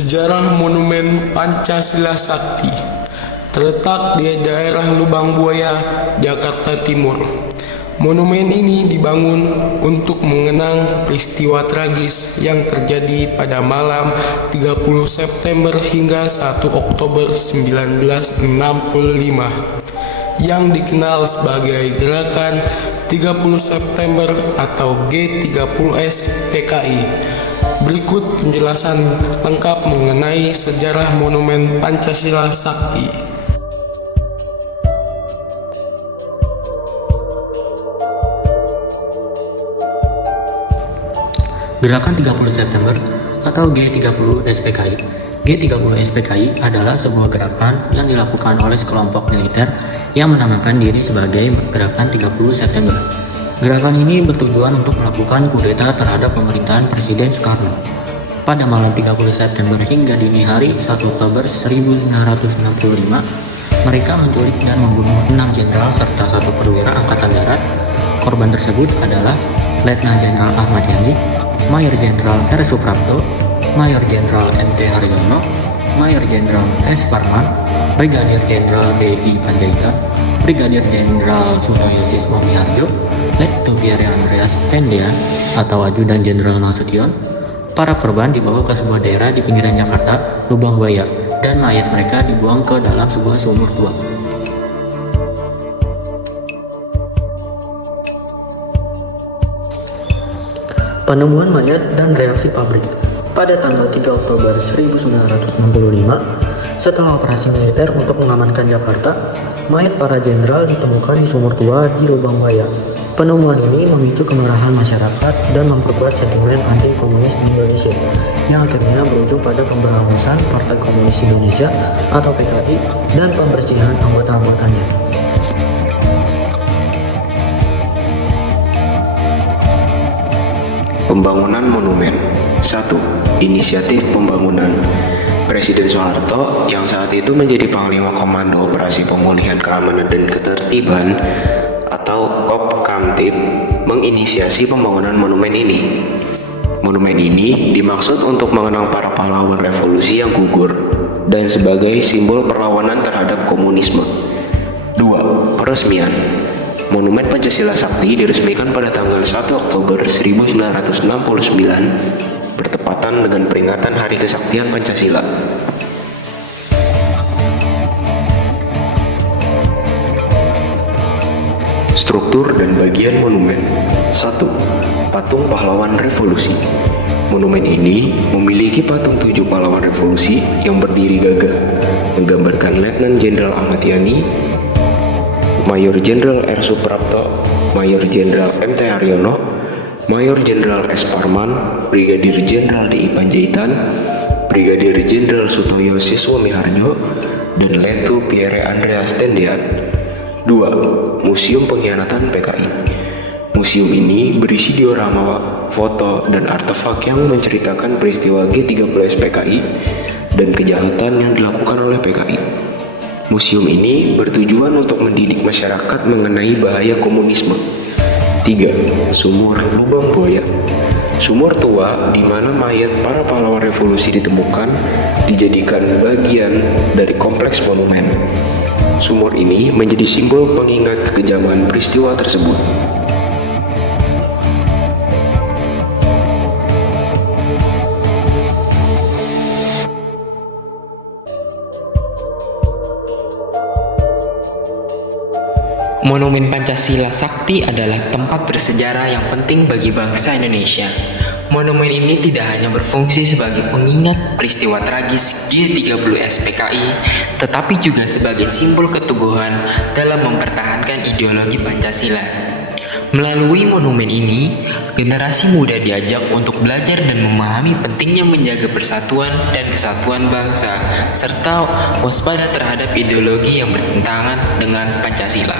Sejarah Monumen Pancasila Sakti terletak di daerah Lubang Buaya, Jakarta Timur. Monumen ini dibangun untuk mengenang peristiwa tragis yang terjadi pada malam 30 September hingga 1 Oktober 1965 yang dikenal sebagai Gerakan 30 September atau G30S PKI. Berikut penjelasan lengkap mengenai sejarah Monumen Pancasila Sakti. Gerakan 30 September atau G30 SPKI. G30 SPKI adalah sebuah gerakan yang dilakukan oleh sekelompok militer yang menamakan diri sebagai Gerakan 30 September. Gerakan ini bertujuan untuk melakukan kudeta terhadap pemerintahan Presiden Soekarno. Pada malam 30 September hingga dini hari 1 Oktober 1965, mereka menculik dan membunuh 6 jenderal serta 1 perwira Angkatan Darat. Korban tersebut adalah Letnan Jenderal Ahmad Yani, Mayor Jenderal R. Suprapto, Mayor Jenderal M.T. Haryono, Mayor Jenderal S. Parman, Brigadir Jenderal D.I. Panjaitan, Brigadir Jenderal Sunoyo Siswomiharjo, Letnan Pierre Andreas Tendian atau Ajudan Jenderal Nasution. Para korban dibawa ke sebuah daerah di pinggiran Jakarta, Lubang Buaya, dan mayat mereka dibuang ke dalam sebuah sumur tua. Penemuan mayat dan reaksi pabrik. Pada tanggal 3 Oktober 1965, setelah operasi militer untuk mengamankan Jakarta, mayat para jenderal ditemukan di sumur tua di Lubang Buaya. Penemuan ini memicu kemarahan masyarakat dan memperkuat sentimen anti-komunis di Indonesia, yang akhirnya berujung pada pemberangusan Partai Komunis Indonesia atau PKI dan pembersihan anggota-anggotanya. Pembangunan monumen. 1. Inisiatif pembangunan. Presiden Soeharto yang saat itu menjadi Panglima Komando Operasi Pemulihan Keamanan dan Ketertiban atau Kopkamtib menginisiasi pembangunan monumen ini. Monumen ini dimaksud untuk mengenang para pahlawan revolusi yang gugur dan sebagai simbol perlawanan terhadap komunisme. 2. Peresmian. Monumen Pancasila Sakti diresmikan pada tanggal 1 Oktober 1969 bertepatan dengan peringatan Hari Kesaktian Pancasila. Struktur dan bagian monumen. 1. Patung Pahlawan Revolusi. Monumen ini memiliki patung 7 pahlawan revolusi yang berdiri gagah, menggambarkan Letnan Jenderal Ahmad Yani, Mayor Jenderal R. Suprapto, Mayor Jenderal M.T. Haryono, Mayor Jenderal S. Parman, Brigadir Jenderal D.I. Panjaitan, Brigadir Jenderal Sunoyo Siswomiharjo, dan Letnan Pierre Andreas Tendian. 2. Museum Pengkhianatan PKI. Museum ini berisi diorama, foto, dan artefak yang menceritakan peristiwa G30S PKI dan kejahatan yang dilakukan oleh PKI. Museum ini bertujuan untuk mendidik masyarakat mengenai bahaya komunisme. 3. Sumur Lubang Buaya. Sumur tua di mana mayat para pahlawan revolusi ditemukan dijadikan bagian dari kompleks monumen. Sumur ini menjadi simbol pengingat kekejaman peristiwa tersebut. Monumen Pancasila Sakti adalah tempat bersejarah yang penting bagi bangsa Indonesia. Monumen ini tidak hanya berfungsi sebagai pengingat peristiwa tragis G30S PKI, tetapi juga sebagai simbol keteguhan dalam mempertahankan ideologi Pancasila. Melalui monumen ini, generasi muda diajak untuk belajar dan memahami pentingnya menjaga persatuan dan kesatuan bangsa, serta waspada terhadap ideologi yang bertentangan dengan Pancasila.